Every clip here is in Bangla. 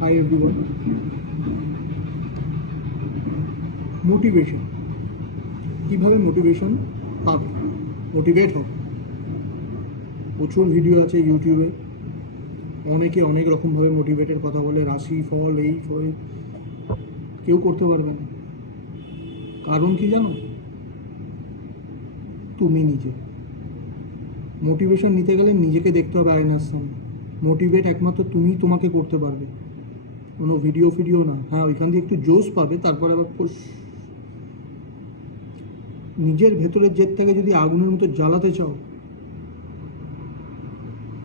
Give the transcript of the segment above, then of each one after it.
Hi everyone. মোটিভেশন, কীভাবে মোটিভেশন পাবে, মোটিভেট হবে। প্রচুর ভিডিও আছে ইউটিউবে, অনেকে অনেক রকমভাবে মোটিভেটের কথা বলে, রাশি ফল এই ফল, কেউ করতে পারবে না। কারণ কি জানো? তুমি নিজে। মোটিভেশন নিতে গেলে নিজেকে দেখতে হবে আয়নার সামনে। মোটিভেট একমাত্র তুমিই তোমাকে করতে পারবে, কোনো ভিডিও না। হ্যাঁ, ওইখান দিয়ে একটু জোশ পাবে, তারপরে আবার নিজের ভেতরের জেদটাকে যদি আগুনের মতো জ্বালাতে চাও,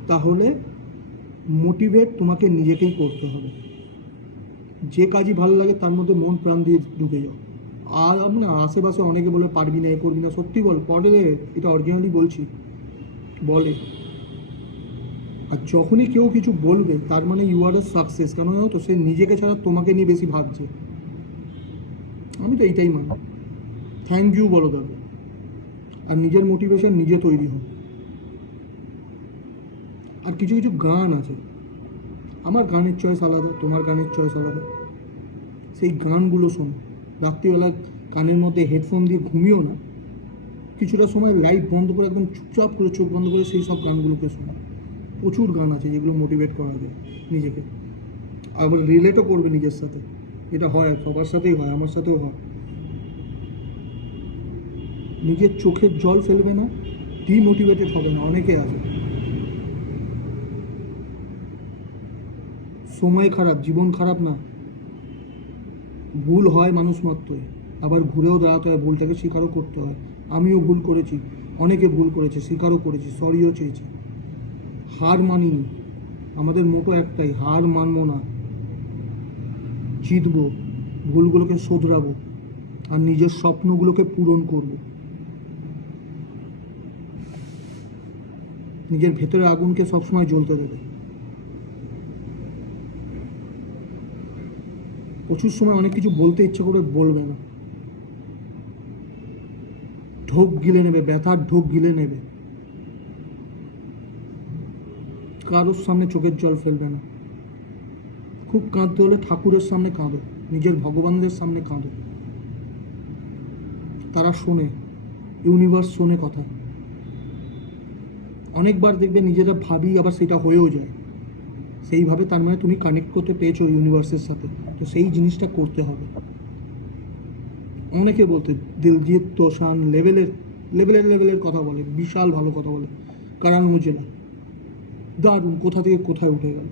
তাহলে মোটিভেট তোমাকে নিজেকেই করতে হবে। যে কাজই ভালো লাগে তার মধ্যে মন প্রাণ দিয়ে ঢুকে যাও। আর আমি না, আশেপাশে অনেকে বলে পারবি না, এ করবি না, সত্যি বল, পড়ে রে, এটা অরিজিনালি বলছি, বলে। আর যখনই কেউ কিছু বলবে তার মানে ইউ আর এ সাকসেস। কেন জানো তো? সে নিজেকে ছাড়া তোমাকে নিয়ে বেশি ভাবছে। আমি তো এইটাই মানি। থ্যাংক ইউ বলো দাদা। আর নিজের মোটিভেশন নিজে তৈরি হয়। আর কিছু কিছু গান আছে, আমার গানের চয়েস আলাদা, তোমার গানের চয়েস আলাদা, সেই গানগুলো শোনো। রাত্রিবেলা কানের মধ্যে হেডফোন দিয়ে ঘুমিও না, কিছুটা সময় লাইট বন্ধ করে একদম চুপচাপ করে চোখ বন্ধ করে সেই সব গানগুলোকে শোনো। প্রচুর গান আছে যেগুলো মোটিভেট করা যায় নিজেকে, আবার রিলেটও করবে নিজের সাথে। এটা হয়, সবার সাথেই হয়, আমার সাথেও হয়। নিজের চোখের জল ফেলবে না, ডিমোটিভেটেড হবে না। অনেকে আছে সময় খারাপ, জীবন খারাপ না, ভুল হয় মানুষ মাত্রই, আবার ঘুরেও দাঁড়াতে হয়, ভুলটাকে স্বীকারও করতে হয়। আমিও ভুল করেছি, অনেকে ভুল করেছে, স্বীকারও করেছি, সরিও চেয়েছি। হার মানিনি। আমাদের মোটো একটাই, হার মানবো না, জিতবো, ভুলগুলোকে শোধরাবো, আর নিজের স্বপ্নগুলোকে পূরণ করব। নিজের ভেতরে আগুনকে সবসময় জ্বলতে দেবে। প্রচুর সময় অনেক কিছু বলতে ইচ্ছে করে বলবে না, ঢোক গিলে নেবে, ব্যথার ঢোক গিলে নেবে। কারোর সামনে চোখের জল ফেলবে না। খুব কাঁদতে হলে ঠাকুরের সামনে কাঁদো, নিজের ভগবানদের সামনে কাঁদো, তারা শোনে, ইউনিভার্স শোনে কথা। অনেকবার দেখবে নিজেরা ভাবি, আবার সেটা হয়েও যায় সেইভাবে, তার মানে তুমি কানেক্ট করতে পেরেছো ইউনিভার্সের সাথে। তো সেই জিনিসটা করতে হবে। অনেকে বলতে দিলজিৎ দোসান লেভেলের কথা বলে, বিশাল ভালো কথা বলে, কারণ মুজেলা দারুণ, কোথা থেকে কোথায় উঠে গেল।